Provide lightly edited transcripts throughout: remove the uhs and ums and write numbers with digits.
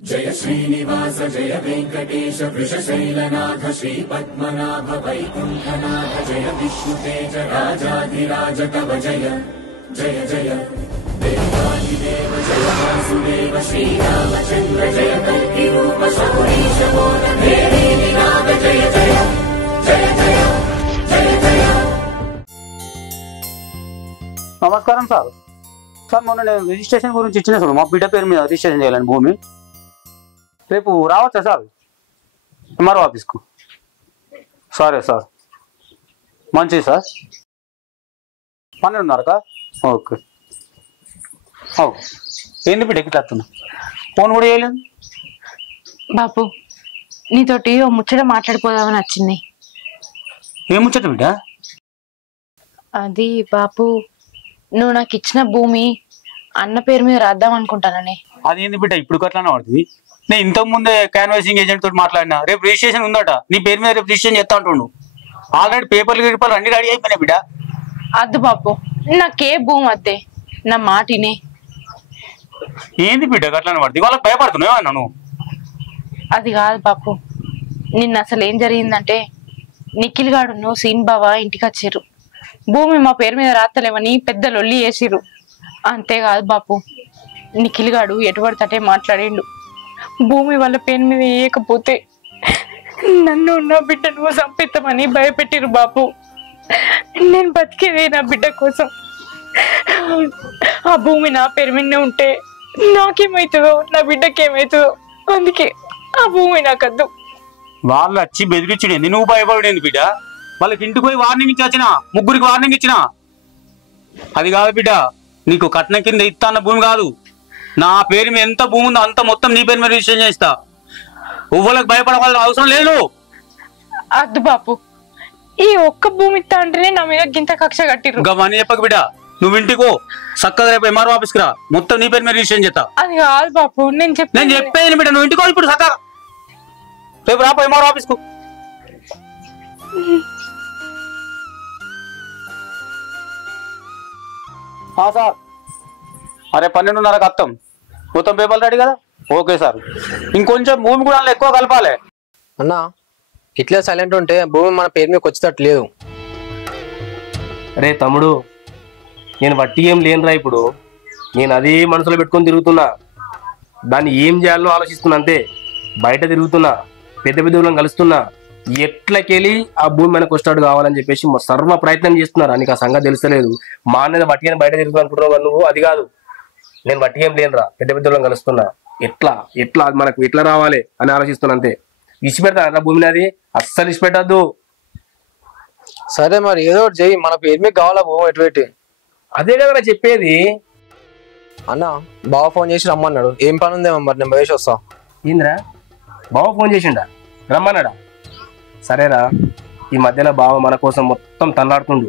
जय श्रीनिवास जय वेंकटेश वृषशैलनाथ श्रीपद्मनाभ वैकुंठनाथ जय विष्णुतेज राजाधिराज तव जय जय जय देवादिदेव जय वासुदेव श्रीरामचंद्र जय कल्किरूप शबरीश मोदधेरी निनाद जय जय जय जय जय जय। నమస్కారం సార్. సార్ మొన్న నేను రిజిస్ట్రేషన్ గురించి ఇచ్చిన సార్ మా బిడ్డ పేరు మీద రిజిస్ట్రేషన్ చేయాలని భూమి. రేపు రావచ్చా సార్ ఎంఆర్ఓ ఆఫీస్కు? సరే సార్, మంచిది సార్. 12:30కా? ఓకే. ఏంది బిడ్డ ఎక్కి వస్తున్నా? ఫోన్ కూడా చేయలేదు బాపు. నీతోటి ఓ ముచ్చట మాట్లాడిపోదామని వచ్చింది. ఏం ముచ్చట బిడ్డ? అది బాపు, నువ్వు నాకు ఇచ్చిన భూమి అన్న పేరు మీద రాద్దాం అనుకుంటానని. అదేంది బిడ్డ ఇప్పుడు అట్లానే పడుతుంది? నేను ఇంతకు ముందే క్యాన్వాసింగ్ ఏజెంట్ తోటి మాట్లాడినా, రేపు రిజిస్ట్రేషన్ ఉందట నీ పేరు మీద, రేపు రిజిస్ట్రేషన్ చేస్తా అంటుండు. ఆల్రెడీ పేపర్లు అన్ని రెడీ అయిపోయినాయి బిడ్డ. అద్దు బాపు, నాకే భూమి వద్దే, నా మాటినే. ఏంది బిడ్డ అట్లానే పడుతుంది? వాళ్ళకి భయపడుతున్నావు నువ్వు? అది కాదు బాపు, నిన్న అసలు ఏం జరిగిందంటే నిఖిల్ గాడును సీన్ బావ ఇంటికి వచ్చారు. భూమి మా పేరు మీద రాత్తలేమని పెద్ద లొల్లి వేసిరు. అంతేకాదు బాపు, నిఖిల్ గాడు ఎటుపడితే మాట్లాడిండు. భూమి వాళ్ళ పేరు మీద వేయకపోతే నన్ను నా బిడ్డను చంపిస్తామని భయపెట్టిరు బాపు. నేను బతికేదే నా బిడ్డ కోసం. ఆ భూమి నా పేరు మీద ఉంటే నాకేమవుతుందో, నా బిడ్డకేమవుతుందో, అందుకే ఆ భూమి నాకద్దు. వాళ్ళు వచ్చి బెదిరించుడేంది, నువ్వు భయపడేంది బిడ్డ? వాళ్ళకి ఇంటికి పోయి వార్నింగ్ ఇచ్చి వచ్చిన, ముగ్గురికి వార్నింగ్ ఇచ్చిన. అది కాదు బిడ్డ, నీకు కట్నం కింద ఇస్తా అన్న భూమి కాదు, నా పేరు మీద ఎంత భూమి ఉందో అంత మొత్తం నీ పేరు మీద రిజిస్ట్రేషన్ చేస్తా. ఉవ్వలకు భయపడవలసిన అవసరం లేదు. అద్దు బాపు, ఈ ఒక్క భూమి ఇస్తా అంటేనే నా మీద గింత కక్ష కట్టిరు. గవని చెప్పక బిడ్డ, నువ్వు ఇంటికో చక్కగా రేపు ఎంఆర్ఓ ఆఫీస్కి రా, మొత్తం నీ పేరు మీద రిజిస్ట్రేషన్ చేస్తా. అది కాదు బాపు, నేను చెప్పేది బిడ్డ, నువ్వు ఇంటికో ఇప్పుడు చక్కగా రేపు రాపో ఎంఆర్ఓ ఆఫీస్కు. సార్, అరే 12:30కి వస్తాం, మొత్తం పేపర్లు రెడీ కదా? Okay sir. ఇంకొంచెం భూమి కూడా ఎక్కువ కలపాలి అన్న. ఇట్లా సైలెంట్ ఉంటే భూమి మన పేరు మీకు వచ్చేటట్టు లేదు. అరే తమ్ముడు, నేను వట్టి ఏం లేనురా. ఇప్పుడు నేను అదే మనసులో పెట్టుకొని తిరుగుతున్నా, దాన్ని ఏం చేయాలో ఆలోచిస్తున్నా. అంతే, బయట తిరుగుతున్నా, పెద్ద పెద్దలను కలుస్తున్నా, ఎట్లకెళ్ళి ఆ భూమి మనకు వస్తాడు కావాలని చెప్పేసి సర్వ ప్రయత్నం చేస్తున్నారు. నీకు ఆ సంగతి తెలుస్తలేదు. మా అన్నది వట్టి అని బయట తిరుగుతూ అనుకుంటున్నావు నువ్వు. అది కాదు, నేను వట్టి ఏం లేనురా, పెద్ద పెద్దలను కలుస్తున్నా. ఎట్లా ఎట్లా అది మనకు ఎట్లా రావాలి అని ఆలోచిస్తున్నా. అంతే, ఇచ్చిపెడతా భూమిని, అది అస్సలు ఇచ్చిపెట్టద్దు. సరే మరి ఏదో ఒకటి చెయ్యి, మన పేరు మీకు కావాలా భూమి ఎటుపెట్టి. అదే కదా చెప్పేది. అన్న బావ ఫోన్ చేసి రమ్మన్నాడు. ఏం పని ఉందేమో మరి, నేను బయట వస్తా. ఏంద్రా, బావ ఫోన్ చేసిండా? రమ్మన్నాడా? సరేరా, ఈ మధ్యలో బావ మన కోసం మొత్తం తన్నాడుతుండు.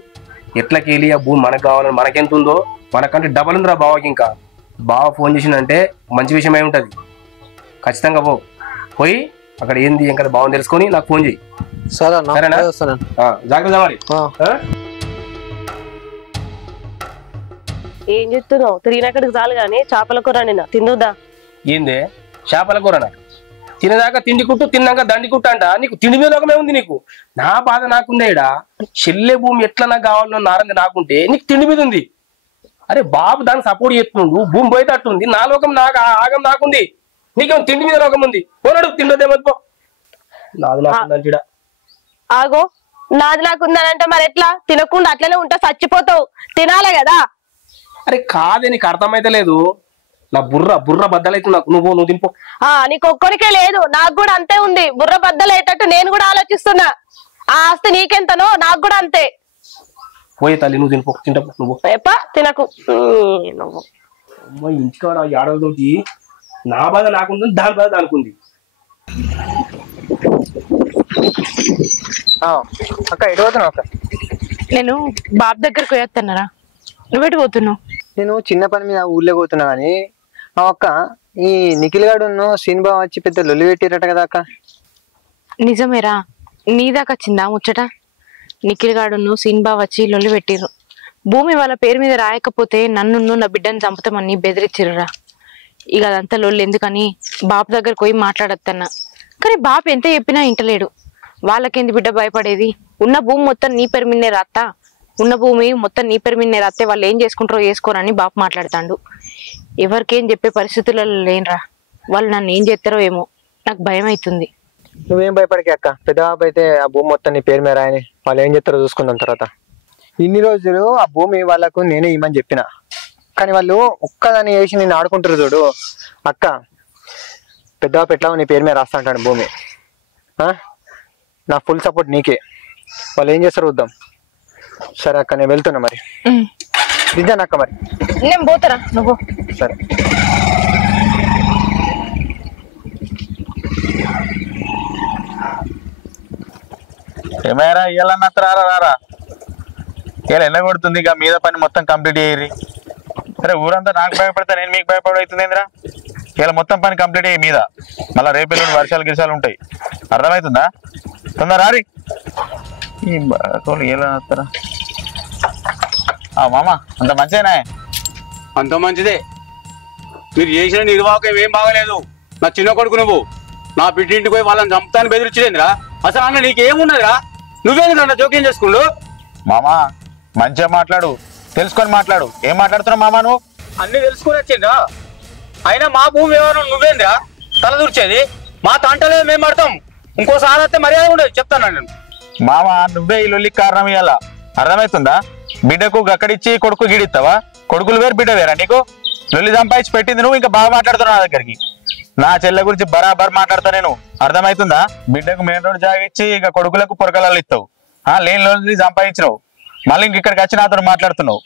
ఎట్లకెళ్ళి ఆ భూమి మనకు కావాలని, మనకెంత ఉందో మనకంటే డబల్ ఉందిరా బావకి. ఇంకా బావ ఫోన్ చేసిందంటే మంచి విషయం అయి ఉంటుంది. ఖచ్చితంగా పోయి అక్కడ ఏంది ఇంకా బావని తెలుసుకొని నాకు ఫోన్ చేయి. సరేనా? జాగ్రత్త మరి. ఏం చెప్తున్నావు? తిరిగినక్కడికి చాలు గానీ చేపల కూర నిన్న తిందుదా? ఏందే చేపల కూరనా? తినేదాకా తిండి కుట్టు, తిన్నాక దండి కుట్టు అంట. నీకు తిండి మీద ఒకమే ఉంది నీకు. నా బాధ నాకుందే. ఇడా చెల్లె భూమి ఎట్లా నాకు కావాలో నారంది నాకుంటే నీకు తిండి మీద ఉంది. అరే బాబు దాన్ని సపోర్ట్ చేస్తుండు, భూమి పోయేటట్టుంది. నా లోకం నాకు ఆగం నాకుంది, నీకేమో తిండి మీద లోకం ఉంది. పోనాడు తిండదేమో. నాది నాకుందంటా. ఆగో, నాది నాకుందనంటే మరి ఎట్లా? తినకుండా అట్లనే ఉంటా, చచ్చిపోతావు. తినాలే కదా. అరే కాదే, నీకు అర్థమైతే లేదు. నా బుర్ర బద్దలైతుంది నాకు. నువ్వు తినిపో. నీకు ఒక్కరికే లేదు, నాకు కూడా అంతే ఉంది. బుర్ర బద్దలయ్యేటట్టు నేను కూడా ఆలోచిస్తున్నా. ఆ ఆస్తి నీకెంతనో నాకు కూడా అంతే. పోయే తల్లి, నువ్వు తినిపో. తింటపో నువ్వు. ఎప్ప తినకు నువ్వు. అమ్మాయి ఇంటికాడ ఏడవతోటి నా బాధ నాకుంది, దాని బాధ దానికుంది. అక్క ఎటు పోతున్నావు అక్క? నేను బాబు దగ్గరకు పోయేస్తున్నారా, నువ్వెటు పోతున్నావు? నేను చిన్న పని మీద ఊర్లో పోతున్నా కానీ అక్క, ఈ నిఖిల్ గాడు సీన్ బావ వచ్చి పెద్ద లొల్లి పెట్టిరట కదా అక్క? నిజమేరా, నీ దాకా వచ్చిందా ముచ్చట? నిఖిల్ గాడును సీన్ బావ వచ్చి లొల్లి పెట్టిర్రు. భూమి వాళ్ళ పేరు మీద రాయకపోతే నన్ను నా బిడ్డను చంపుతామని బెదిరించిర్రురా. ఇక అదంతా లొల్లు ఎందుకని బాపు దగ్గరకు పోయి మాట్లాడద్దన్నా. కానీ బాపు ఎంత చెప్పినా ఇంటలేడు. వాళ్ళకేంది బిడ్డ భయపడేది? ఉన్న భూమి మొత్తం నీ పేరు మీదనే రాత్తా, ఉన్న భూమి మొత్తం నీ పేరు మీదనే రాస్తే వాళ్ళు ఏం చేసుకుంటారో చేసుకోరని బాపు మాట్లాడతాడు. ఎవరికేం చెప్పే పరిస్థితులలో లేనరా. వాళ్ళు నన్ను ఏం చేస్తారో ఏమో, నాకు భయం అవుతుంది. నువ్వేం భయపడకే అక్క, పెద్ద బాబు అయితే ఆ భూమి మొత్తం నీ పేరు మీద రాయని, వాళ్ళు ఏం చేస్తారో చూసుకుందాం తర్వాత. ఇన్ని రోజులు ఆ భూమి వాళ్ళకు నేనే ఇమ్మని చెప్పిన, కానీ వాళ్ళు ఒక్కదాన్ని వేసి నేను ఆడుకుంటారు చూడు. అక్క పెద్ద బాబు ఎట్లా నీ పేరు మీద రాస్తా అంటాడు భూమి. నా ఫుల్ సపోర్ట్ నీకే. వాళ్ళు ఏం చేస్తారో చూద్దాం. సరే అక్క, నేను వెళ్తున్నా మరి. నిజాను అక్క, మరి నేను పోతారా నువ్వు? సరే. ఏమైనా ఇవ్వాలన్న రారా ఇలా ఎండ కొడుతుంది, ఇక మీద పని మొత్తం కంప్లీట్ అయ్యి. సరే ఊరంతా నాకు భయపడతా, నేను మీకు భయపడవుతుంది ఏంద్రా? ఇలా మొత్తం పని కంప్లీట్ అయ్యి మీద, మళ్ళీ రేపు ఎల్లుండి వర్షాలు గిరిశాలు ఉంటాయి. అర్థమవుతుందా? తొందర రారి. ఈ బాగా ఎలా వస్తారా మామ? అంత మంచిదేనా? అంత మంచిదే. మీరు చేసిన నిర్వాహకం ఏం బాగలేదు. నా చిన్న కొడుకు నువ్వు నా బిడ్డింటికి పోయి వాళ్ళని చంపుతాను బెదిరించలేదురా. అసలు అన్న నీకేమున్నదిరా? నువ్వేంద్రా జోక్యం చేసుకుండు? మామా మంచిగా మాట్లాడు, తెలుసుకొని మాట్లాడు. ఏం మాట్లాడుతున్నావు మామా నువ్వు? అన్ని తెలుసుకొని వచ్చిండ్రా. అయినా మా భూమి వ్యవహారం నువ్వేంద్రా తల దూర్చేది? మా తంటలేదు మేము పడతాం. ఇంకోసారి వస్తే మర్యాద ఉండదు చెప్తాను నేను. మామా నువ్వే ఈ లొల్లికి కారణం ఇవ్వాల. అర్థమవుతుందా? బిడ్డకు గక్కడిచ్చి కొడుకు గిడిస్తావా? కొడుకులు వేరు బిడ్డ వేరా నీకు? లొల్లి సంపాదించి పెట్టింది నువ్వు, ఇంకా బాగా మాట్లాడుతున్నావు నా దగ్గరికి. నా చెల్లె గురించి బరాబర్ మాట్లాడతా నేను. అర్థమవుతుందా? బిడ్డకు మెయిన్ రోడ్ జాగిచ్చి ఇక కొడుకులకు పొరకలాలు ఇస్తావు. లేని లొల్లి సంపాదించినావు, మళ్ళీ ఇంక ఇక్కడికి వచ్చి నాతో మాట్లాడుతున్నావు.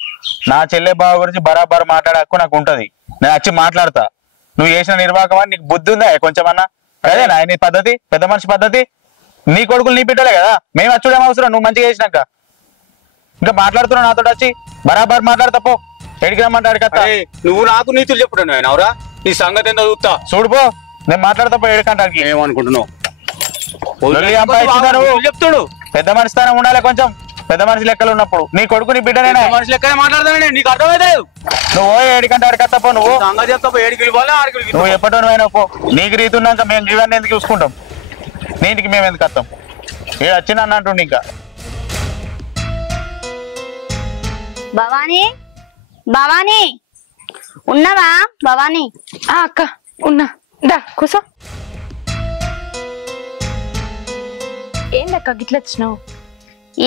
నా చెల్లె బావ గురించి బరాబర్ మాట్లాడే హక్కు నాకు ఉంటది. నేను వచ్చి మాట్లాడతా. నువ్వు చేసిన నిర్వాహకమని నీకు బుద్ధి ఉందా కొంచెమన్నా? అదేనా నీ పద్ధతి? పెద్ద మనిషి పద్ధతి? నీ కొడుకులు నీ బిడ్డలే కదా, మేము వచ్చుడేం అవసరం? నువ్వు మంచిగా చేసినాక ఇంకా మాట్లాడుతున్నావు నాతో వచ్చి బరాబర్ మాట్లాడతాపో. ఎడికి రమ్మంటాడు కదా. నువ్వు నాకు నీతులు చెప్పుడు అవురా? నీ సంగతి ఎంత చూస్తా చూడుపో. నేను మాట్లాడతాపో ఏడుకంటానికి. ఏమనుకుంటున్నావు? చెప్తాడు పెద్ద మనిషి స్థానం ఉండాలి కొంచెం. పెద్ద మనిషి లెక్కలు ఉన్నప్పుడు నీ కొడుకు నీ బిడ్డనే మనిషి లెక్కనే మాట్లాడతానే. నీకు అర్థమైతే నువ్వు ఏడికంటే అడకత్తపో. నువ్వు సంగతి చెప్తాపో. ఏడికి నువ్వు ఎప్పటివైనా పో. నీకు రీతి ఉన్నాక మేము ఇవన్నీ ఎందుకు చూసుకుంటాం? నీటికి మేము ఎందుకు వస్తాం? ఏ వచ్చిన అంటుండే ఇంకా. భవానీ, భవానీ ఉన్నావా? భవానీ అక్క ఉన్నా, దా కూసో. ఏందక్క గిట్ల వచ్చినావు?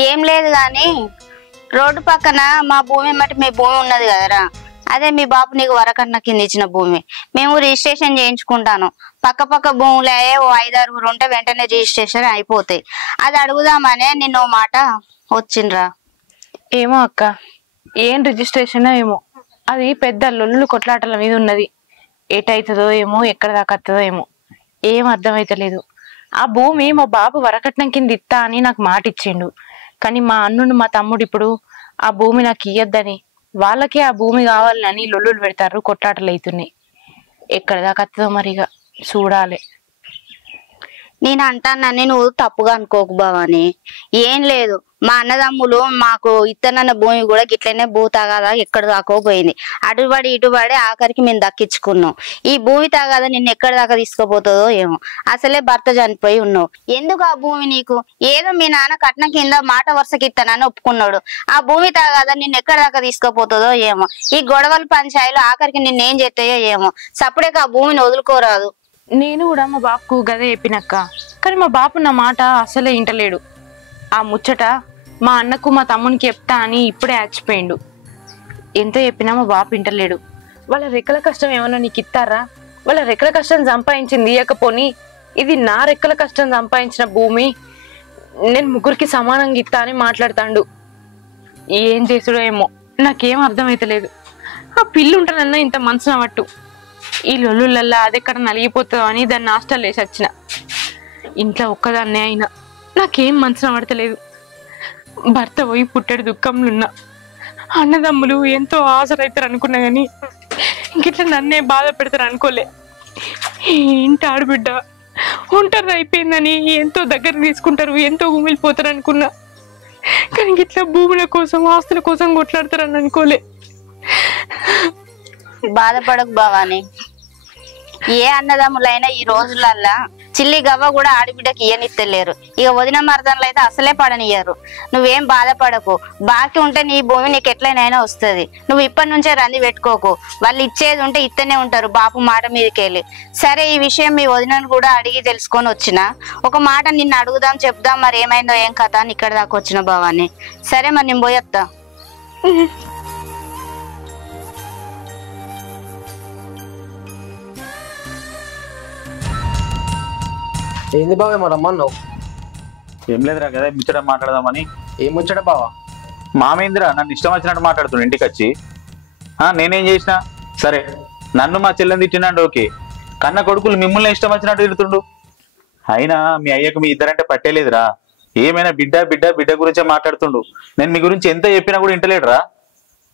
ఏం లేదు గాని, రోడ్డు పక్కన మా భూమి మట్టి మీ భూమి ఉన్నది కదరా, అదే మీ బాబు నీకు వరకట్న కింద ఇచ్చిన భూమి. మేము రిజిస్ట్రేషన్ చేయించుకుంటాను. పక్క భూములే ఓ 5-6 ఉంటే వెంటనే రిజిస్ట్రేషన్ అయిపోతాయి. అది అడుగుదామనే నిన్న మాట వచ్చిండ్రా. ఏమో అక్క, ఏం రిజిస్ట్రేషన్ ఏమో, అది పెద్ద లొల్లు కొట్లాటల మీద ఉన్నది. ఎటవుతుందో ఏమో, ఎక్కడ దాకా వస్తుందో ఏమో, ఏం అర్థమైతలేదు. ఆ భూమి మా బాబు వరకట్నం కింద ఇస్తా అని నాకు మాట ఇచ్చిండు. కానీ మా అన్నుడు మా తమ్ముడు ఇప్పుడు ఆ భూమి నాకు ఇయ్యద్దని, వాళ్ళకే ఆ భూమి కావాలని లొల్లులు పెడతారు, కొట్లాటలు అవుతున్నాయి. ఎక్కడ దాకా వస్తుందో మరిగా చూడాలి. నేను అంటానని నువ్వు తప్పుగా అనుకోకు భవాని. ఏం లేదు, మా అన్నదమ్ములు మాకు ఇత్తనన్న భూమి కూడా గిట్లనే భూతాగాదా ఎక్కడ దాకా పోయింది. అటుబడి ఇటుబడి ఆఖరికి మేము దక్కించుకున్నాం. ఈ భూమి తాగాదా నిన్ను ఎక్కడ దాకా తీసుకుపోతుందో ఏమో. అసలే భర్త చనిపోయి ఉన్నావు. ఎందుకు ఆ భూమి నీకు? ఏదో మీ నాన్న కట్నం కింద మాట వరుసకి ఇస్తానని ఒప్పుకున్నాడు. ఆ భూమి తాగాదా నిన్ను ఎక్కడ దాకా తీసుకుపోతుందో ఏమో. ఈ గొడవలు పంచాయలు ఆఖరికి నిన్నేం చేస్తాయో ఏమో. సప్పుడేక ఆ భూమిని వదులుకోరాదు. నేను కూడా మా బాపుకు గదే చెప్పినక్క, కానీ మా బాపు నా మాట అసలే ఇంటలేడు. ఆ ముచ్చట మా అన్నకు మా తమ్మునికి చెప్తా అని ఇప్పుడే ఆచిపోయిండు. ఎంత చెప్పినా మా బాపు ఇంటలేడు. వాళ్ళ రెక్కల కష్టం ఏమన్నా నీకు ఇస్తారా? వాళ్ళ రెక్కల కష్టం సంపాదించింది ఇయ్యకపోని, ఇది నా రెక్కల కష్టం సంపాదించిన భూమి, నేను ముగ్గురికి సమానంగా ఇస్తా అని మాట్లాడతాండు. ఏం చేసుడో ఏమో, నాకేం అర్థమైతలేదు. ఆ పిల్లు ఉంటానన్నా ఇంత మనసున పట్టు. ఈ లొల్లులల్లా అదెక్కడ నలిగిపోతుందో అని దాన్ని హాస్టల్ వేసి వచ్చిన. ఇంట్లో ఒక్కదాన్నే అయినా నాకేం మనసున పడతలేదు. భర్త పోయి పుట్టడి దుఃఖంలో ఉన్నా. అన్నదమ్ములు ఎంతో ఆసరైతారు అనుకున్నా కానీ ఇంకిట్లా నన్నే బాధ పెడతారు అనుకోలే. ఇంటి ఆడబిడ్డ ఒంటరి అయిపోయిందని ఎంతో దగ్గర తీసుకుంటారు, ఎంతో ఉమిలిపోతారు అనుకున్నా. కానీ ఇట్లా భూముల కోసం ఆస్తుల కోసం కొట్లాడతారని అనుకోలే. బాధపడకు భవాని, ఏ అన్నదమ్ములైనా ఈ రోజులల్లా చిల్లి గవ్వ కూడా ఆడిబిడ్డకి ఇయ్యనిత్తలేరు. ఇక వదిన మరదన్లు అయితే అసలే పడనియ్యరు. నువ్వేం బాధపడకు, బాకీ ఉంటే నీ భూమి నీకు ఎట్లయినా వస్తుంది. నువ్వు ఇప్పటి నుంచే రంది పెట్టుకోకు. వాళ్ళు ఇచ్చేది ఉంటే ఇత్తనే ఉంటారు బాపు మాట మీదకెళ్ళి. సరే, ఈ విషయం మీ వదినను కూడా అడిగి తెలుసుకొని వచ్చిన. ఒక మాట నిన్ను అడుగుదాం చెప్దాం, మరి ఏమైందో ఏం కథ అని ఇక్కడ దాకా వచ్చిన బావాన్ని. సరే మరి నేను పోయొత్తా. ఏంది బావ ఏమో రమ్మన్నావు? ఏం లేదురా కదా ముచ్చట మాట్లాడదామని. ఏం ముచ్చట బావా? మామేంద్ర నన్ను ఇష్టం వచ్చినట్టు మాట్లాడుతుండు ఇంటికి వచ్చి. నేనేం చేసిన సరే, నన్ను మా చెల్లెని తిట్టినాడు ఓకే, కన్న కొడుకులు మిమ్మల్ని ఇష్టం వచ్చినట్టు తిడుతుండు. అయినా మీ అయ్యకు మీ ఇద్దరంటే పట్టేలేదురా. ఏమైనా బిడ్డ బిడ్డ బిడ్డ గురించే మాట్లాడుతుండు. నేను మీ గురించి ఎంత చెప్పినా కూడా ఇంటలేడురా.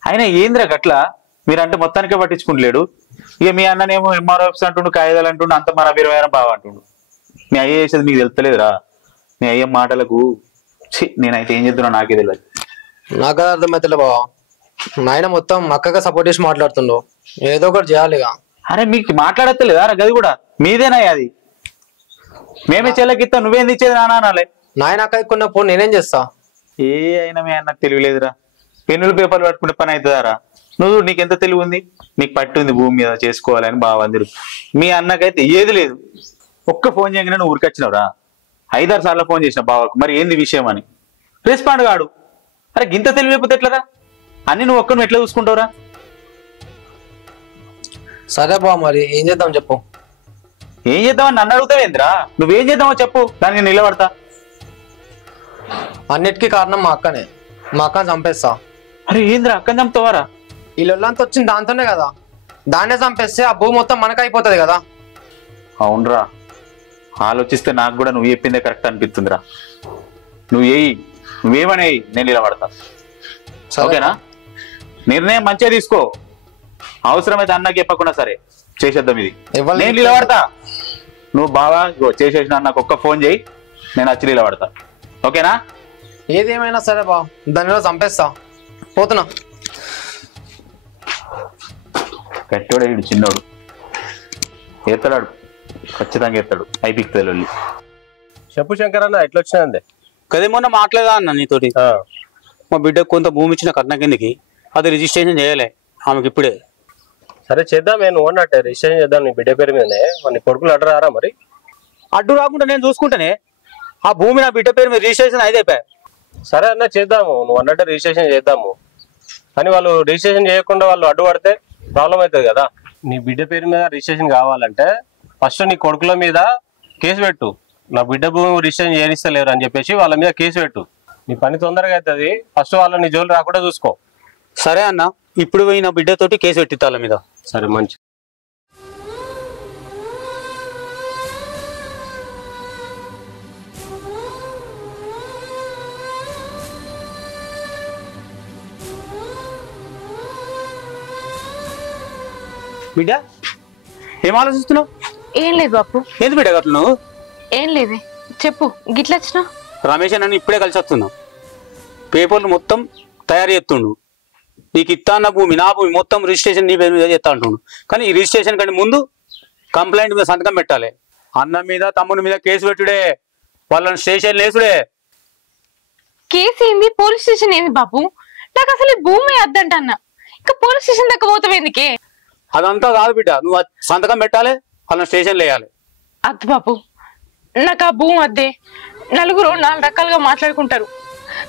అయినా ఏంద్రా గట్లా, మీరంటే మొత్తానికే పట్టించుకుంటలేడు. ఇక మీ అన్ననేమో ఎంఆర్ ఆఫీస్ అంటుండు, కాయిదాలు అంటుండు, అంత మన వీరవేరం బావ అంటుండు. మీ అయ్య చేసేది మీకు తెలుస్తలేదురా. మీ అయ్య మాటలకు నేనైతే ఏం చేస్తున్నా నాకే తెలియదు. నాకు అది అర్థమైతే బావా, నాయన మొత్తం అక్కగా సపోర్ట్ చేసి మాట్లాడుతుండు. ఏదో ఒకటి చేయాలిగా. అరే మీకు మాట్లాడతలేదా గది కూడా మీదేనా? అది మేమే చెల్లకిస్తా, నువ్వేంది ఇచ్చేది నాన్న అనాలే. నాయన అక్క ఎక్కువ పో, నేనేం చేస్తా? ఏ అయినా మీ అన్నకు తెలియలేదురా. పెన్నులు పేపర్లు పట్టుకుంటే పని అవుతుందారా? నువ్వు నీకెంత తెలివి ఉంది, నీకు పట్టుంది భూమి మీద చేసుకోవాలని బాగా అందరు. మీ అన్నకైతే ఏది లేదు. ఒక్క ఫోన్ చేయగానే నువ్వు ఉరికొచ్చినవురా. 5-6 సార్లు ఫోన్ చేసిన బావకు, మరి ఏంది విషయం అని రెస్పాండ్ కాడు. అరే గింత తెలివిపోతే ఎట్లరా? అన్ని నువ్వు ఒక్క నువ్వు ఎట్లా చూసుకుంటావురా? సరే బావ, మరి ఏం చేద్దాం చెప్పు. ఏం చేద్దామని నన్ను అడుగుతావేంద్రా? నువ్వేం చేద్దామో చెప్పు, దాన్ని నిలబడతా. అన్నిటికీ కారణం మా అక్కనే. మా అక్కని చంపేస్తా. అరే ఏంద్రా అక్కని చంపుతావారా? ఈ లొల్లంతా వచ్చింది దాంతోనే కదా. దాన్నే చంపేస్తే ఆ భూమి మొత్తం మనకు అయిపోతుంది కదా. అవునరా, ఆలోచిస్తే నాకు కూడా నువ్వు చెప్పిందే కరెక్ట్ అనిపిస్తుందిరా. నువ్వేమనే నేను నిలబడతా. ఓకేనా? నిర్ణయం మంచిగా తీసుకో. అవసరమైతే అన్నకి చెప్పకుండా సరే చేసేద్దాం ఇది. నేను నిలబడతా. నువ్వు బాగా చేసేసిన నాకు ఒక్క ఫోన్ చేయి, నేను వచ్చి నిలబడతా. ఓకేనా? ఏదేమైనా సరే బావ, దానిలో చంపేస్తా. పోతున్నా. కట్టోడు వీడు చిన్నోడు, ఎత్తాడు ఖచ్చితంగా ఎత్తాడు. అయిపోతుంది. చెప్పు శంకర్ అన్న, ఎట్లా వచ్చినా కదే మొన్న మాట్లాడదా అన్న నీతోటి. మా బిడ్డకు కొంత భూమి ఇచ్చిన కట్న కిందకి, అది రిజిస్ట్రేషన్ చేయాలి ఆమెకి ఇప్పుడే. సరే చేద్దాం, నువ్వు అన్నట్టే రిజిస్ట్రేషన్ చేద్దాం నీ బిడ్డ పేరు మీదనే. నీ కొడుకులు అడ్డు రారా? మరి అడ్డు రాకుండా నేను చూసుకుంటానే. ఆ భూమి నా బిడ్డ పేరు మీద రిజిస్ట్రేషన్ అయితే. సరే అన్న చేద్దాము, నువ్వు అన్నట్టు రిజిస్ట్రేషన్ చేద్దాము. కానీ వాళ్ళు రిజిస్ట్రేషన్ చేయకుండా వాళ్ళు అడ్డు పడితే ప్రాబ్లం అవుతుంది కదా. నీ బిడ్డ పేరు మీద రిజిస్ట్రేషన్ కావాలంటే ఫస్ట్ నీ కొడుకుల మీద కేసు పెట్టు. నా బిడ్డ భూమి రిజిస్ట్రేషన్ చేయనిస్తలేరు అని చెప్పేసి వాళ్ళ మీద కేసు పెట్టు. నీ పని తొందరగా అవుతుంది. ఫస్ట్ వాళ్ళ నీ జోలు రాకుండా చూసుకో. సరే అన్న, ఇప్పుడు పోయి నా బిడ్డతోటి కేసు పెట్టి వాళ్ళ మీద. సరే మంచి. బిడ్డ ఏం ఆలోచిస్తున్నావు? ఏం లేదు బాపు. ఏంది బిడ్డ గట్ల నువ్వు? ఏం లేదే, చెప్పు. గిట్ల వచ్చినా? రమేష్ నన్ను ఇప్పుడే కలిసి వస్తున్నావు. పేపర్లు మొత్తం తయారు చేస్తుండు. నీకు ఇస్తా అన్న భూమి, నా భూమి మొత్తం రిజిస్ట్రేషన్ నీ పేరు మీద చేస్తా అంటుండు. కానీ ఈ రిజిస్ట్రేషన్ కంటే ముందు కంప్లైంట్ మీద సంతకం పెట్టాలి. అన్న మీద తమ్ముడి మీద కేసు పెట్టుడే, వాళ్ళని స్టేషన్ లేసుడే. కేసు ఏంది, పోలీస్ స్టేషన్ ఏంది బాపు? నాకు అసలు ఈ భూమి వద్దంటన్నా, ఇంకా పోలీస్ స్టేషన్ దగ్గర పోతావు ఎందుకే? అదంతా కాదు బిడ్డ, నువ్వు సంతకం పెట్టాలి, వాళ్ళని స్టేషన్ వేయాలి. అద్దు బాపు, నాకు ఆ భూమి వద్దే. నలుగురు 4 రకాలుగా మాట్లాడుకుంటారు.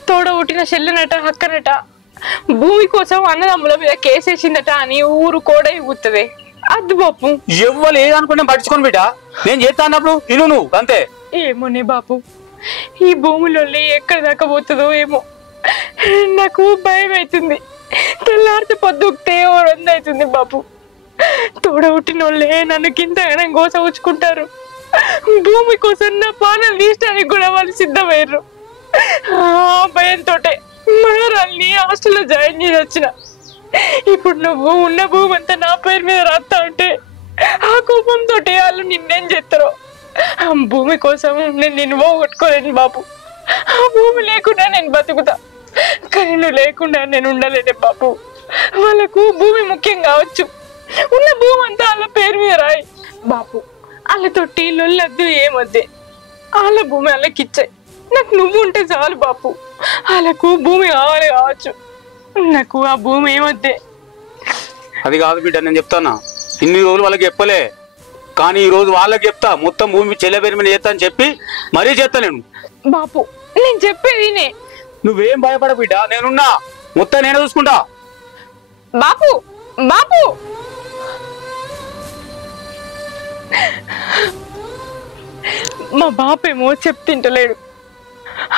తోడ పుట్టిన చెల్లెనట, అక్కనట భూమి కోసం అన్నదమ్ముల మీద కేసేసిందట అని ఊరు కూడా ఇవ్వుతుంది. అద్దు బాపు. ఎవ్వరు ఏదనుకుంటే పట్టించుకొని బిడ్డ, నేను చేస్తా అన్నప్పుడు ఇను నువ్వు అంతే. ఏమోనే బాపు, ఈ భూమిలో ఎక్కడ దాకా పోతుందో ఏమో. నాకు భయం అవుతుంది. తెల్లారితే పొద్దుకితే ఓ 2 అవుతుంది బాపు. తోడ పుట్టిన వాళ్ళే నన్ను కింద గోస ఉంచుకుంటారు. భూమి కోసం నా పాలన తీయడానికి కూడా వాళ్ళు సిద్ధమయ్యారు. భయంతో మనరాల్ని హాస్టల్లో జాయిన్ చేసి వచ్చిన. ఇప్పుడు నువ్వు ఉన్న భూమి అంతా నా పేరు మీద రాస్తా ఉంటే ఆ కోపంతో వాళ్ళు నిన్నేం చేస్తారో. ఆ భూమి కోసం నేను నిన్ను పోగొట్టుకోలేను బాబు. ఆ భూమి లేకుండా నేను బతుకుతా, కానీ నువ్వు లేకుండా నేను ఉండలేనే బాబు. వాళ్ళకు భూమి ముఖ్యం కావచ్చు, ఉన్న భూమి అంతా వాళ్ళ పేరు మీద రాయి. బాపు వాళ్ళతోటి లొల్లద్దు ఏమొద్దే, వాళ్ళ భూమి వాళ్ళకి ఇచ్చాయి. నాకు నువ్వు ఉంటే చాలు బాపు. వాళ్ళకు భూమి కావాలి కావచ్చు, నాకు ఆ భూమి ఏమొద్దే. అది కాదు బిడ్డ, నేను చెప్తానా, ఇన్ని రోజులు వాళ్ళకి చెప్పలే, కానీ ఈ రోజు వాళ్ళకి చెప్తా. మొత్తం భూమి చెల్లె పేరు మీద చేస్తా అని చెప్పి మరీ చేస్తా నేను. బాపు నేను చెప్పేది నువ్వేం భయపడ బిడ్డ, నేనున్నా, మొత్తం నేనే చూసుకుంటా. బాపు బాపు మా బాపేమో చెప్తింటలేడు,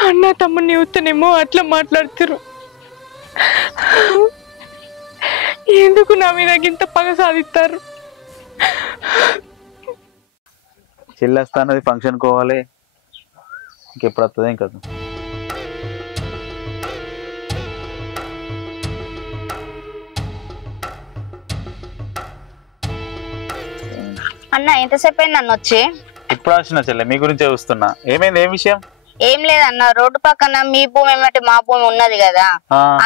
అన్న తమ్ముడిని ఉత్తనేమో అట్లా మాట్లాడుతురు. ఎందుకు నా మీద ఇంత పగ సాధిస్తారు? చెల్లేస్తా అన్నది ఫంక్షన్ కోవాలి, ఇంకెప్పుడు వస్తుంది ఇంకా. అన్న ఎంతసేపు అయింది అన్న వచ్చి? ఇప్పుడు వచ్చిన చెల్లె, మీ గురించే చూస్తున్నా. ఏమైంది, ఏం విషయం? ఏం లేదన్న, రోడ్డు పక్కన మీ భూమి ఏమంటే మా భూమి ఉన్నది కదా,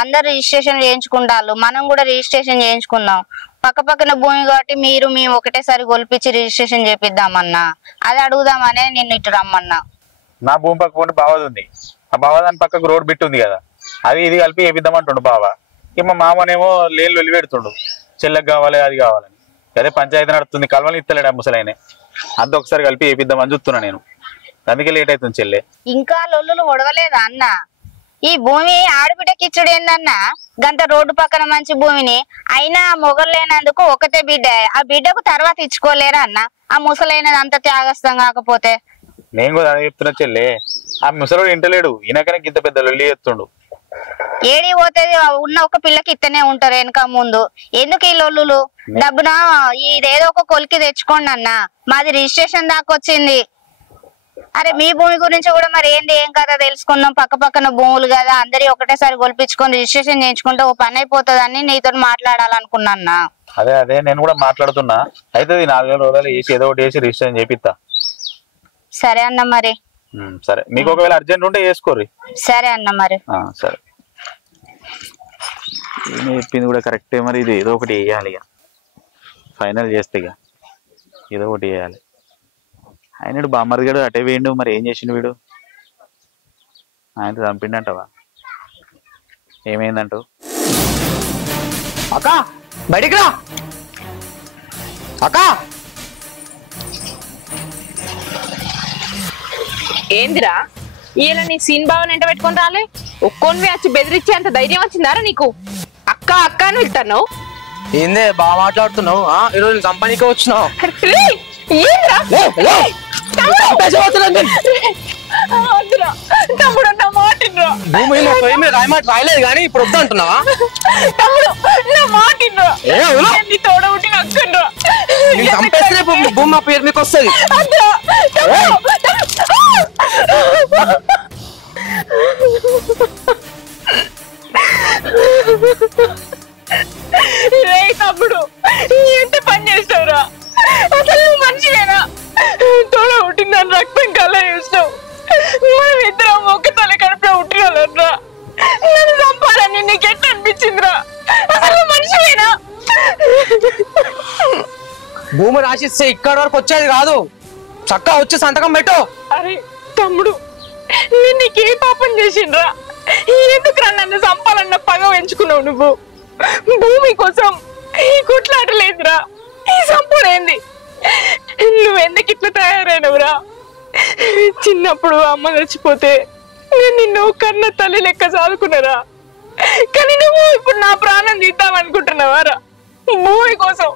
అందరు రిజిస్ట్రేషన్ చేయించుకుంటారు, మనం కూడా రిజిస్ట్రేషన్ చేయించుకున్నాం. పక్క పక్కన భూమి కాబట్టి మేము ఒకటేసారి గొలిపించి రిజిస్ట్రేషన్ చేపిద్దామన్నా, అది అడుగుదామనే నిన్ను ఇటు రమ్మన్నా. నా భూమి పక్క ఉంటే బావది ఉంది, ఆ బావదాని పక్కకు రోడ్ బిట్ ఉంది కదా, అది ఇది కలిపి వేపిద్దామంటుండు బావ. ఇక మా మామనేమో లేళ్ళు వెళ్ళి పెడుతుండు, చెల్లెకి కావాలి అది కావాలని. అదే పంచాయతీ నడుస్తుంది, కలవని ఇస్తలేడు ముసలైన, అంత ఒకసారి కలిపి వేపిద్దామని చూస్తున్నా నేను. అందుకే లేట్ అవుతుంది చెల్లె. ఇంకా లొల్లులు ఒడవలేదా అన్న? ఈ భూమి ఆడబిడ్డకి ఇచ్చుడు ఏందన్నా, గంత రోడ్డు పక్కన మంచి భూమిని అయినా మొగలు లేనందుకు ఒకటే బిడ్డ, ఆ బిడ్డకు తర్వాత ఇచ్చుకోలేరా అన్న? ఆ ముసలైనది అంత త్యాగస్తం కాకపోతే. నేను కూడా అదే చెప్తున్నా చెల్లె, ఆ ముసలోడు ఇంటలేడు, ఈయనకనే ఇంత పెద్ద లొల్లి ఎత్తుండు. ఏడి పోతుంది, ఉన్న ఒక పిల్లకి ఇత్తనే ఉంటారు వెనక ముందు, ఎందుకు ఈ లొల్లులు? డబ్బున ఇదేదో ఒక కొలికి తెచ్చుకోండి అన్న, మాది రిజిస్ట్రేషన్ దాకా వచ్చింది. అరే మీ భూమి గురించి కూడా మరి ఏంది ఏం కదా తెలుసుకుందాం, పక్క పక్కన భూములు కదా, అందరి ఒకటేసారి గొలిపించుకొని రిజిస్ట్రేషన్ చేయించుకుంటే ఓ పని అయిపోతుందని నీతో మాట్లాడాలనుకున్నా. అదే అదే నేను కూడా మాట్లాడుతున్నా, అయితే 4 రోజులు వేసి ఏదో ఒకటి వేసి రిజిస్ట్రేషన్ చేపిస్తా. సరే అన్న మరి. సరే, మీకు ఒకవేళ అర్జెంట్ ఉంటే వేసుకోర్రి. సరే అన్న మరి. సరే, నేను చెప్పింది కూడా కరెక్టే. మరి ఇది ఏదో ఒకటి వేయాలి, ఇక ఫైనల్ చేస్తే ఇక ఏదో ఒకటి వేయాలి. ఆయన బామ్మది గడు అటే వేయండు, మరి ఏం చేసిండు వీడు? ఆయన చంపిండంటవా? ఏమైందంటూ? అక్క బయటికి రా అక్క. ఏందిరా ఇలా నీ సీన్ బావని ఎంట పెట్టుకొని రాలే? ఒక్కొనివి వచ్చి బెదిరించే అంత ధైర్యం వచ్చిందారా నీకు? అక్క అక్క అని వెళ్తాను. ఏందే బాగా మాట్లాడుతున్నావు? ఈరోజు కంపెనీకి వచ్చినావు. తమ్ముడు నా మాట రాయలేదు కానీ ఇప్పుడు వద్దు అంటున్నావా? తమ్ముడు నా మాట తోడబుట్టిన అక్కడ్రా, చంపేస్తే భూమి మా పేరు మీకు వస్తుంది. తమ్ముడు ఎంత పని చేస్తావురా? అసలు నువ్వు మనిషివేనా? తోడ పుట్టిందని రక్తం కళ్ళ చూసినావు. మనం ఇద్దరం ఒక్క తల కడుపులో పుట్టిన వాళ్ళరా. నన్ను చంపాలని నీకెట్ట అనిపించిందిరా? అసలు మనిషివేనా? భూమి రాసిస్తే ఇక్కడ వరకు వచ్చేది కాదు, చక్కగా వచ్చి సంతకం పెట్టు. అరే తమ్ముడు, నేను నీకే పాపం చేసిండ్రా? ఎందుకురా నన్ను చంపాలన్న పగ పెంచుకున్నావు నువ్వు? భూమి కోసం ఈ కుట్లాటలేదురా, ఈ సంపూడేంది? నువ్వెందుకు ఇట్లా తయారైనవురా? చిన్నప్పుడు అమ్మ చచ్చిపోతే నేను నిన్ను కన్న తల్లి లెక్క చదువుకున్నారా? కానీ నువ్వు ఇప్పుడు నా ప్రాణం తీద్దామనుకుంటున్నావారా భూమి కోసం?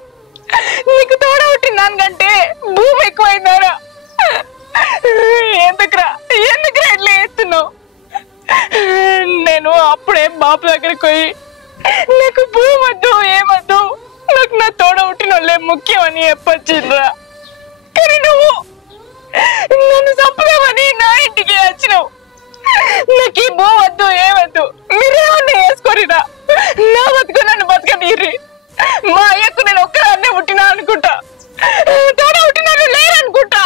నీకు తోడబుట్టిన దానికంటే భూమి ఎక్కువైందారా? ఎందుకురా ఇట్లా చేస్తున్నావు? నేను అప్పుడే బాపు దగ్గరికి పోయి నాకు భూమి వద్దు ఏమద్దు, నాకు నా తోడబుట్టిన వాళ్ళే ముఖ్యం అని చెప్పొచ్చిండ్రా. కానీ నువ్వు నన్ను చంపుదామని నా ఇంటికి వచ్చినావు. నాకు ఈ భూమి వద్దు ఏమద్దు, మీరేమన్నా వేసుకోరిరా, నా బతుకు నన్ను బతకనీర్రి. మా అయ్యకు నేను ఒక్కదాన్నే పుట్టినా అనుకుంటా, తోడ పుట్టినాను లేరనుకుంటా.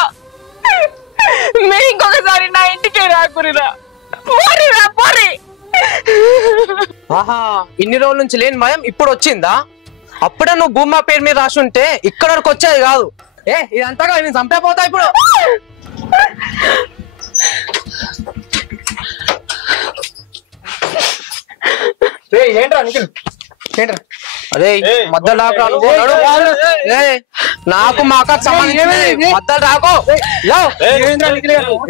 మీరు ఇంకొకసారి నా ఇంటికే రాకురిరా, పోరిరా పోరి. ఆహా, ఇన్ని రోజుల నుంచి లేని భయం ఇప్పుడు వచ్చిందా? అప్పుడే నువ్వు భూమా పేరు మీద రాసి ఉంటే ఇక్కడ వరకు వచ్చేది కాదు. ఇదంతా నేను చంపేపోతా ఇప్పుడు. ఏంట్రా నిఖిల్ ఏంట్రా అదే మద్దలు రాకు నాకు మా అక్కకు సంబంధించి మద్దలు రాకు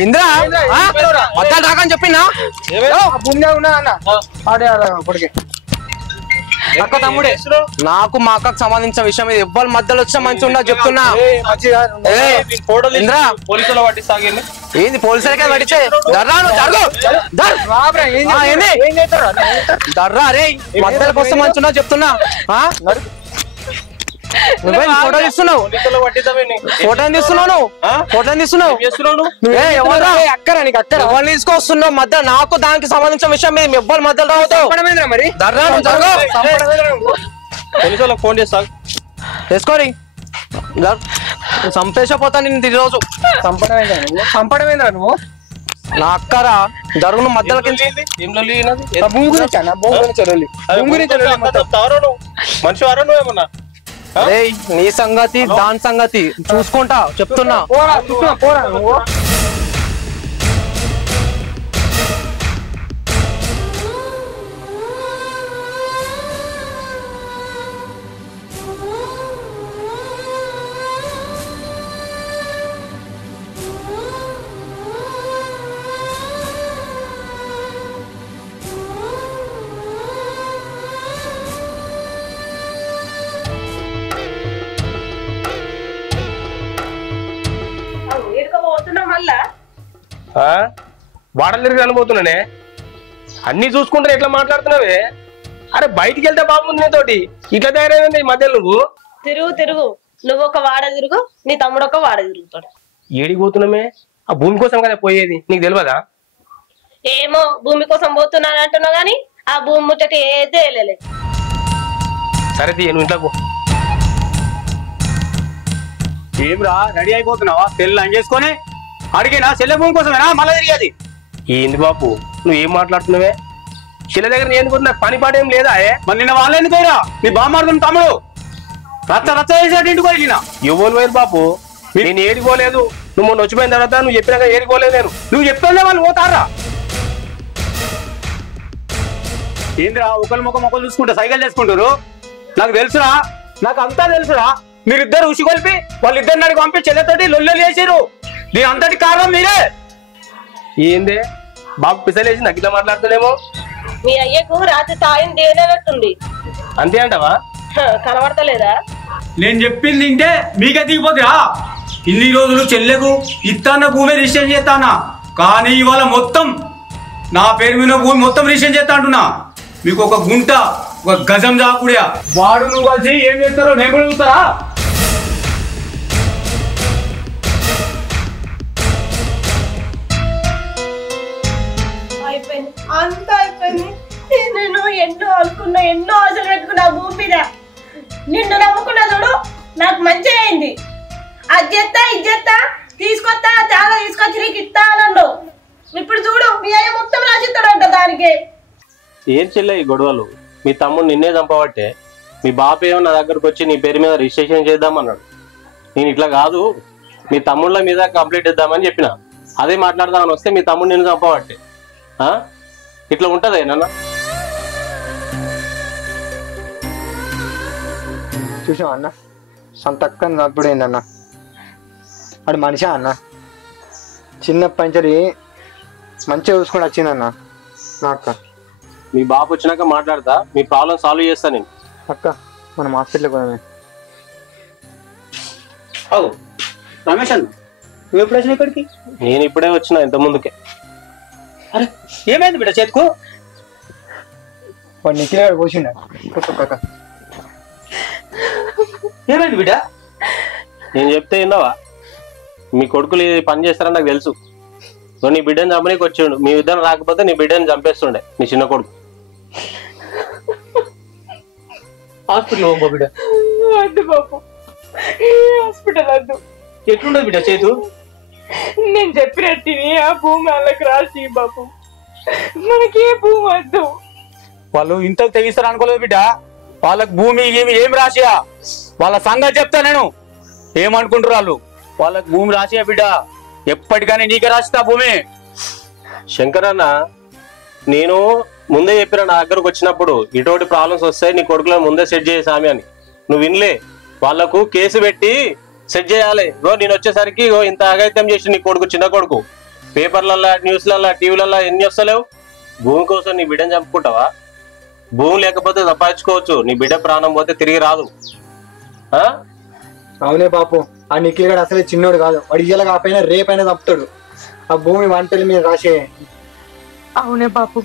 ఇంద్రా మద్దలు రాకని చెప్పినా భూమి ఉన్నా అన్న ఆడే కొడుకే అక్క తమ్ముడే నాకు మా అక్కకు సంబంధించిన విషయం ఇది ఎవ్వరు మధ్యలో వచ్చినా మంచి ఉండదు చెప్తున్నా. ఇంద్రా పోలీసులు పట్టి సాగింది ఏంది పోలీసులకే పడితే దర్రాను దర్రా రే మధ్యలోకి వస్తే మంచి ఉండదు చెప్తున్నా. నువ్వే ఫోటో తీస్తున్నావు ఫోటోని తీస్తున్నావు ఫోటోని తీస్తున్నావు ఎవరిని తీసుకొస్తున్నావు మధ్య నాకు దానికి సంబంధించిన విషయం మీద ఎవ్వరు మధ్యలో రావుతావు మరి పోలీసులకు ఫోన్ చేస్తా వేసుకోరి చంపేసిపోతా నేను ఈరోజు చంపడమేంద్రా నువ్వు నా అక్కరా జరుగును మధ్యలో భూమి గురించి అన్న భూమి గురించి మనిషి వారా నువ్వేమన్నా నీ సంగతి దాని సంగతి చూసుకుంటా చెప్తున్నా. పోరా నువ్వు వాడలు తిరిగి అనుభవుతున్నానే అన్ని చూసుకుంటే ఎట్లా మాట్లాడుతున్నావే. అరే బయటికి వెళ్తే బాగుంది నీతోటి ఇట్లా తయారైంది ఈ మధ్యలో నువ్వు తిరుగు నువ్వు ఒక వాడ తిరుగు నీ తమ్ముడు ఒక వాడ తిరుగుతాడు. ఏడికి పోతున్నామే ఆ భూమి కోసం కదా పోయేది నీకు తెలియదా? ఏమో భూమి కోసం పోతున్నాను అంటున్నావు గాని ఆ భూమి ముచ్చట ఏదే వెళ్ళలేదు. సరే నువ్వు ఇంట్లో పో. ఏమిరా రెడీ అయిపోతున్నావా తెల్లు అంగేసుకొని అడిగినా చెల్లె భూమి కోసమేనా మళ్ళీ తిరిగేది ఏంది బాపు నువ్వు ఏం మాట్లాడుతున్నావే? చెల్లె దగ్గర నేను కూడా నాకు పని పాట ఏం లేదా? మరి నిన్న వాళ్ళేందుకు పోయిరా నీ బామ్మాడుతున్న తమ్ముడు రచ్చ వేసేటి ఇంటికి పోయినా ఎవరు పోయారు బాపు? నేను ఏడిపోలేదు. నువ్వు మొన్న వచ్చిపోయిన తర్వాత నువ్వు చెప్పినాక ఏడిపోలేదు. నేను నువ్వు చెప్పేదే వాళ్ళు పోతారా ఏంద్రా ఒకరి ముఖం ఒకరు చూసుకుంటా సైకిల్ చేసుకుంటారు. నాకు తెలుసురా నాకు అంతా తెలుసురా. మీరిద్దరు ఉసి కొలిపి వాళ్ళిద్దరిని అడిగి పంపి చెల్లెతోటి లొల్లెలు చేసారు. దీని అంతటి కారణం మీరే. ఏందే బాబు పిసలేసి నాకు ఇట్లా మాట్లాడుతున్నామో? మీ అయ్యకు రాత్రి తాయం దేనట్టుంది అంతే అంటావా? కనబడతలేదా? నేను చెప్పింది తింటే మీకే దిగిపోతురా. ఇన్ని రోజులు చెల్లెకు ఇస్తాన్న భూమి రిజిస్ట్రేషన్ చేస్తానా కానీ ఇవాళ మొత్తం నా పేరు మీద భూమి మొత్తం రిజిస్ట్రేషన్ చేస్తా అంటున్నా. మీకు ఒక గుంట ఒక గజం దాకుడియా వాడు నువ్వు కలిసి ఏం చేస్తారో నేను కూడా చూస్తారా? అయిపోయింది అంతా అయిపోయింది. నేను ఎన్నో అనుకున్నా ఎన్నో ఆశలు పెట్టుకున్నా భూమి మీద. నిన్ను నమ్ముకున్నా చూడు నాకు మంచి అయింది. అది చేస్తా ఇది చేస్తా తీసుకొస్తా చాలా తీసుకొచ్చి నీకు ఇస్తా అన్నాడు. ఇప్పుడు చూడు మీ అయ్య మొత్తం రాసిస్తాడంట దానికి. ఏం చెల్లె ఈ గొడవలు? మీ తమ్ముడు నిన్నే చంపబట్టే మీ బాప ఏమో నా దగ్గరకు వచ్చి నీ పేరు మీద రిజిస్ట్రేషన్ చేద్దామన్నాడు. నేను ఇట్లా కాదు మీ తమ్ముళ్ళ మీద కంప్లీట్ ఇద్దామని చెప్పిన. అదే మాట్లాడదామని వస్తే మీ తమ్ముడు నిన్ను చంపబట్టే. ఇట్లా ఉంటదే నాన్న? చూసావా అన్న సంతక్కని అప్పుడు ఏందన్న వాడు మనిషా అన్న చిన్న పంచరి మంచిగా చూసుకొని వచ్చిందన్న నా అక్క. మీ బాబు వచ్చినాక మాట్లాడతా మీ ప్రాబ్లం సాల్వ్ చేస్తా నేను. అక్క మనం హాస్పిటల్కి పోదామే. రమేష్ అన్న నువ్వు ఎప్పుడు వచ్చిన ఇక్కడికి? నేను ఇప్పుడే వచ్చిన ఇంత ముందుకే. అరే ఏమైంది బిడ్డ చేతుకు? వాడు నిఖిల్ పోసిండ. ఏమైంది బిడ్డ? నేను చెప్తే విన్నావా? మీ కొడుకులు ఇది పని చేస్తారని నాకు తెలుసు. నువ్వు నీ బిడ్డని చంపనీకి వచ్చిండు. మీ ఇద్దరు రాకపోతే నీ బిడ్డని చంపేస్తుండే నీ చిన్న కొడుకు. హాస్పిటల్ పోబో బిడ్డ. వద్దు బాబు హాస్పిటల్ వద్దు. ఎట్లుండదు బిడ్డ చేతు? నేను చెప్పినట్టు ఆ భూమి వాళ్ళకి రాసి బాబు మనకి ఏ భూమి వద్దు. వాళ్ళు ఇంతకు తెగిస్తారు అనుకోలేదు బిడ్డ. వాళ్ళకి భూమి ఏమి ఏం రాసియా వాళ్ళ సంగతి చెప్తా నేను. ఏమనుకుంటారు వాళ్ళు? వాళ్ళకి భూమి రాసియా బిడ్డ, ఎప్పటికైనా నీకే రాసిస్తా భూమి. శంకరన్న, నేను ముందే చెప్పిన నా దగ్గరకు వచ్చినప్పుడు ఇటువంటి ప్రాబ్లమ్స్ వస్తాయి, నీ కొడుకులను ముందే సెట్ చేయ సామి అని. నువ్వు వినలే. వాళ్ళకు కేసు పెట్టి సెట్ చేయాలి. నేను వచ్చేసరికి ఇంత అగైత్యం చేసి నీ కొడుకు, చిన్న కొడుకు, పేపర్లల్లో, న్యూస్లల్లో, టీవీలల్లో ఎన్ని వస్తలేవు? భూమి కోసం నీ బిడ్డను చంపుకుంటావా? భూమి లేకపోతే సంపాదించుకోవచ్చు, నీ బిడ్డ ప్రాణం పోతే తిరిగి రాదు. అవునే బాపు, ఆ నిఖిల్ గడు అసలే చిన్నోడు కాదు. వాడు ఇయ్యాల కాకపోయినా రేపైనా తప్పుతాడు. ఆ భూమి వంటల మీద రాసే. అవునే బాపు,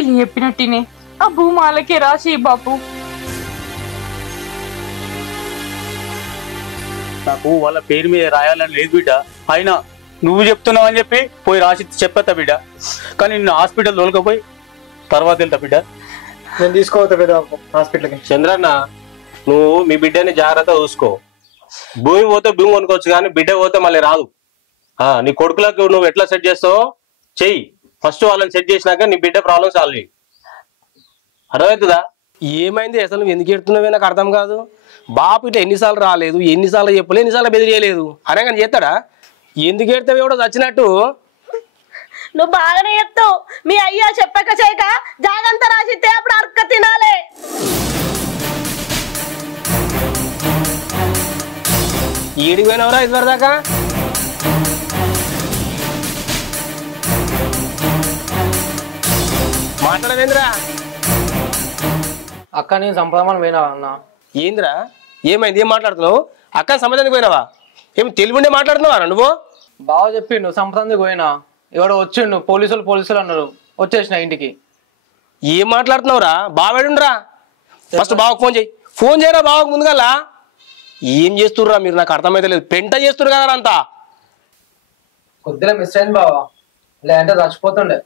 ఇది చెప్పినట్టునే ఆ భూమి వాళ్ళకే రాసి బాపు. నాకు వాళ్ళ పేరు మీద రాయాలని లేదు బిడ్డ. అయినా నువ్వు చెప్తున్నావు అని చెప్పి పోయి రాసి చెప్పేస్తా బిడ్డ. కానీ నిన్ను హాస్పిటల్ తోలుకపోయి తర్వాత వెళ్తా బిడ్డ. నేను తీసుకోవద్దా పెద్ద హాస్పిటల్కి? చంద్రన్న, నువ్వు మీ బిడ్డని జాగ్రత్త చూసుకో. భూమి పోతే భూమి కొనుక్కోవచ్చు, కానీ బిడ్డ పోతే మళ్ళీ రాదు. నీ కొడుకులకు నువ్వు ఎట్లా సెట్ చేస్తావో చెయ్యి. ఫస్ట్ వాళ్ళని సెట్ చేసినాక నీ బిడ్డ ప్రాబ్లం సాల్వ్ చేయి. అర్థమవుతుందా? ఏమైంది అసలు? నువ్వు ఎందుకు ఎడుతున్నావే నాకు అర్థం కాదు. బాపు ఇట్లా ఎన్నిసార్లు రాలేదు, ఎన్నిసార్లు చెప్పలేదు, ఎన్నిసార్లు బెదిరియలేదు అనే కానీ చేస్తాడా? ఎందుకు ఎడతావు? ఎవడో చచ్చినట్టు. నువ్వు బాగానే చెప్తావు. మీ అయ్యా చెప్పక చేయక జాగంతా రాసిస్తే అప్పుడు అర్క తినాలే. ఏడికి పోయినవరా ఇదివరకు దాకా? మాట్లాడవేంద్రా? అక్క నేను సంప్రదాయం పోయినా అన్న. ఏంద్రా ఏమైంది? ఏం మాట్లాడుతున్నావు? అక్క సంబంధానికి పోయినావా? ఏం తెలివిండే మాట్లాడుతున్నావా నువ్వు? బాగా చెప్పిండు సంప్రదాయానికి పోయినా. ఎవడో వచ్చిండు, పోలీసులు అన్నారు. వచ్చేసిన ఇంటికి. ఏం మాట్లాడుతున్నావురా? బావేడుండ్రా. ఫస్ట్ బావకు ఫోన్ చేయి. ఫోన్ చేయరా బావకు ముందుగా. ఏం చేస్తుర్రా మీరు? నాకు అర్థమైతే లేదు. పెంట చేస్తుర్రు కదా అంతా. కొద్దిగా మిస్ అయింది బావా, లేదంటే చచ్చిపోతుండే.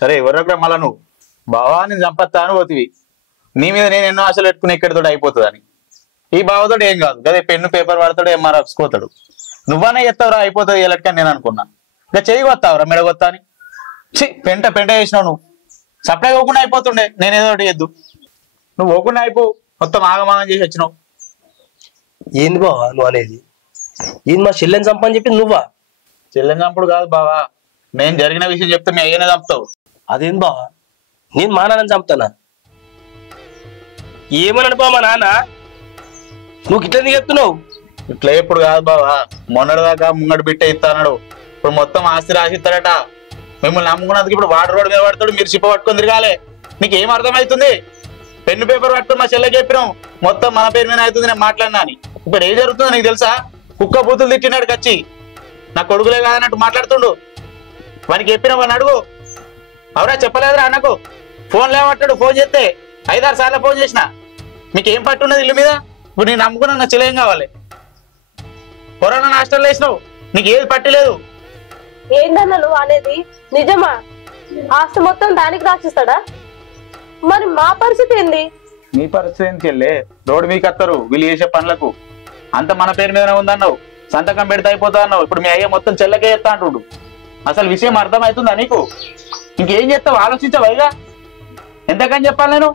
సరే ఎవరు మళ్ళా నువ్వు బావా నేను చంపత్తాను పోతివి. నీ మీద నేను ఎన్నో ఆశలు పెట్టుకుని ఇక్కడితో అయిపోతుందని. ఈ బావతో ఏం కాదు కదా, పెన్ను పేపర్ పడతాడు, ఎంఆర్ రాసుకోతాడు. నువ్వనే చెప్తావురా అయిపోతుంది ఎలక్ట్గా నేను అనుకున్నా. ఇంకా చెయ్యి కొత్తావురా మెడగొత్తా అని. పెంట చేసినావు నువ్వు. సప్లై పోకుండా అయిపోతుండే, నేనేదో ఒకటి చేద్దు. నువ్వు పోకుండా అయిపో, మొత్తం ఆగమాగం చేసి వచ్చినావు. ఏంది బావా నువ్వు అనేది? ఏంది మా చెల్లెని చంపని చెప్పి నువ్వా? చెల్లెని చంపుడు కాదు బావా, నేను జరిగిన విషయం చెప్తే మీ అయ్యనే చంపుతావు. అదేంది బావా? నేను మా నాన్నని చంపుతానా? ఏమన్నాడు బావ మా నాన్న? నువ్వు ఇట్లా ఎందుకు చెప్తున్నావు? ఇట్లా ఎప్పుడు కాదు బావా, మొన్నటిదాకా ముంగడు బిట్ట ఇస్తాడు, ఇప్పుడు మొత్తం ఆస్తి రాసిస్తాడట. మిమ్మల్ని నమ్ముకున్నందుకు ఇప్పుడు వాటర్ రోడ్ మీద పడతాడు, మీరు చిప్ప పట్టుకొని తిరగాలి. నీకు ఏం అర్థమవుతుంది? పెన్ను పేపర్ పట్టుకుని మా చెల్లెకి చెప్పినాం, మొత్తం మన పేరు మీద అవుతుంది నేను మాట్లాడినా అని. ఇప్పుడు ఏం జరుగుతుందో నీకు తెలుసా? కుక్క బూతులు తిట్టినాడు కచ్చి, నా కొడుకులే కాదన్నట్టు మాట్లాడుతుండు. వానికి చెప్పిన వాడిని అడుగు. అవరా చెప్పలేదురా అన్నకు? ఫోన్ లేవట్టాడు, ఫోన్ చేస్తే 5-6 సార్లు ఫోన్ చేసిన. మీకు ఏం పట్టున్నది ఇల్లు మీద? ఇప్పుడు నేను నమ్ముకున్నా, నా చెల్లెం కావాలి. కరోనా హాస్టల్లో వేసినావు, నీకు ఏది పట్టలేదు. ఏందన్నా నువ్వు అనేది? నిజమా? ఆస్తి మొత్తం దానికి రాసిస్తాడా? మరి మా పరిస్థితి ఏంది? నీ పరిస్థితి ఏంటి చెల్లె? రోడ్డు మీకు వస్తారు వీళ్ళు చేసే పనులకు. అంత మన పేరు మీదనే ఉందన్నావు, సంతకం పెడితే అయిపోతా అన్నావు. ఇప్పుడు మీ అయ్య మొత్తం చెల్లకే చేస్తా అంటుడు. అసలు విషయం అర్థమవుతుందా నీకు? ఇంకేం చేస్తావు? ఆలోచించవైగా. ఎంతకని చెప్పాలి నేను?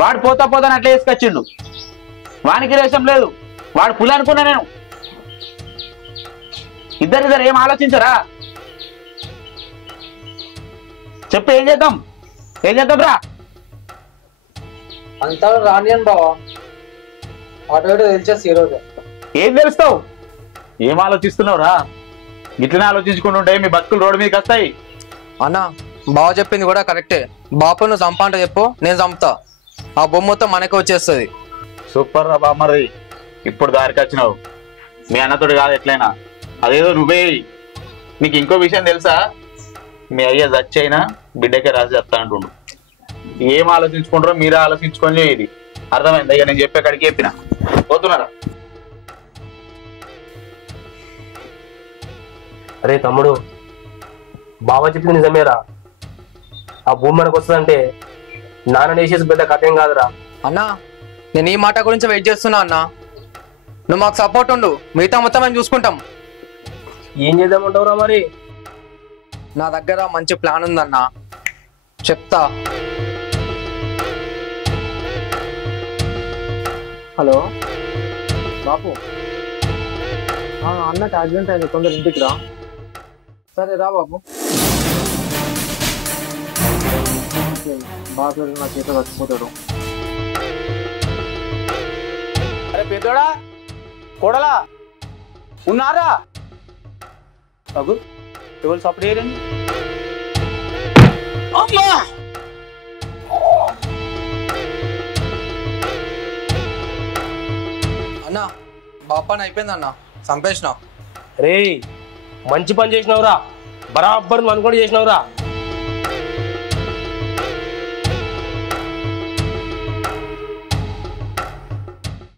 వాడు పోతా పోతాను అట్లా వేసుకొచ్చిండు. వానికి రేషం లేదు, వాడు పులి అనుకున్నా నేను. ఇద్దరు ఏం ఆలోచించరా? చెప్పు, ఏం చేద్దాం రా? అంతా రానియన్ బావా, అటు ఇటు తెలిసేసి ఈరోజు. ఏం తెలుస్తావు? ఏం ఆలోచిస్తున్నావు రా? ఇట్లనే ఆలోచించుకుంటుంటే మీ బతుకులు రోడ్డు మీదకి వస్తాయి. అన్న బావ చెప్పింది కూడా కరెక్టే. బాపు నువ్వు చంప అంటే చెప్పు, నేను చంపుతా. ఆ బొమ్మ మొత్తం మనకే వచ్చేస్తుంది. సూపర్ రా బామ్మది, ఇప్పుడు దారికి వచ్చినావు. మీ అన్నతోడు కాదు ఎట్లయినా, అదేదో నువ్వే. నీకు ఇంకో విషయం తెలుసా? మీ అయ్య చచ్చైనా బిడ్డకే రాసి చెప్తా అంటుండు. ఏం ఆలోచించుకుంటారో మీరే ఆలోచించుకొని ఇది అర్థమైంది. ఇక నేను చెప్పే కాడికి చెప్పిన పోతున్నారా? అరే తమ్ముడు, బావ చెప్పింది నిజమేరా. ఆ భూమి మనకు వస్తుందంటే నాన్న వేసేసి పెద్ద కథ ఏం కాదురా. అన్నా నేను ఈ మాట గురించి వెయిట్ చేస్తున్నా అన్నా. నువ్వు మాకు సపోర్ట్ ఉండు, మిగతా మొత్తం మేము చూసుకుంటాం. ఏం చేద్దామంటావురా మరి? నా దగ్గర మంచి ప్లాన్ ఉందన్నా, చెప్తా. హలో బాపు, అన్నకి యాక్సిడెంట్ అయింది, తొందర ఇంటికి రా. సరే రా బాబు. బాగా నా చేత చచ్చిపోతాడు. అరే పెద్దోడా కోడలా ఉన్నారా? బాబు ఎవరు సపోర్ట్ చేయరండి. అమ్మా అన్న బాపాని అయిపోయింది అన్న, చంపేసిన. రే మంచి పని చేసినావురా, బరాబర్ అనుకోని చేసినావురా.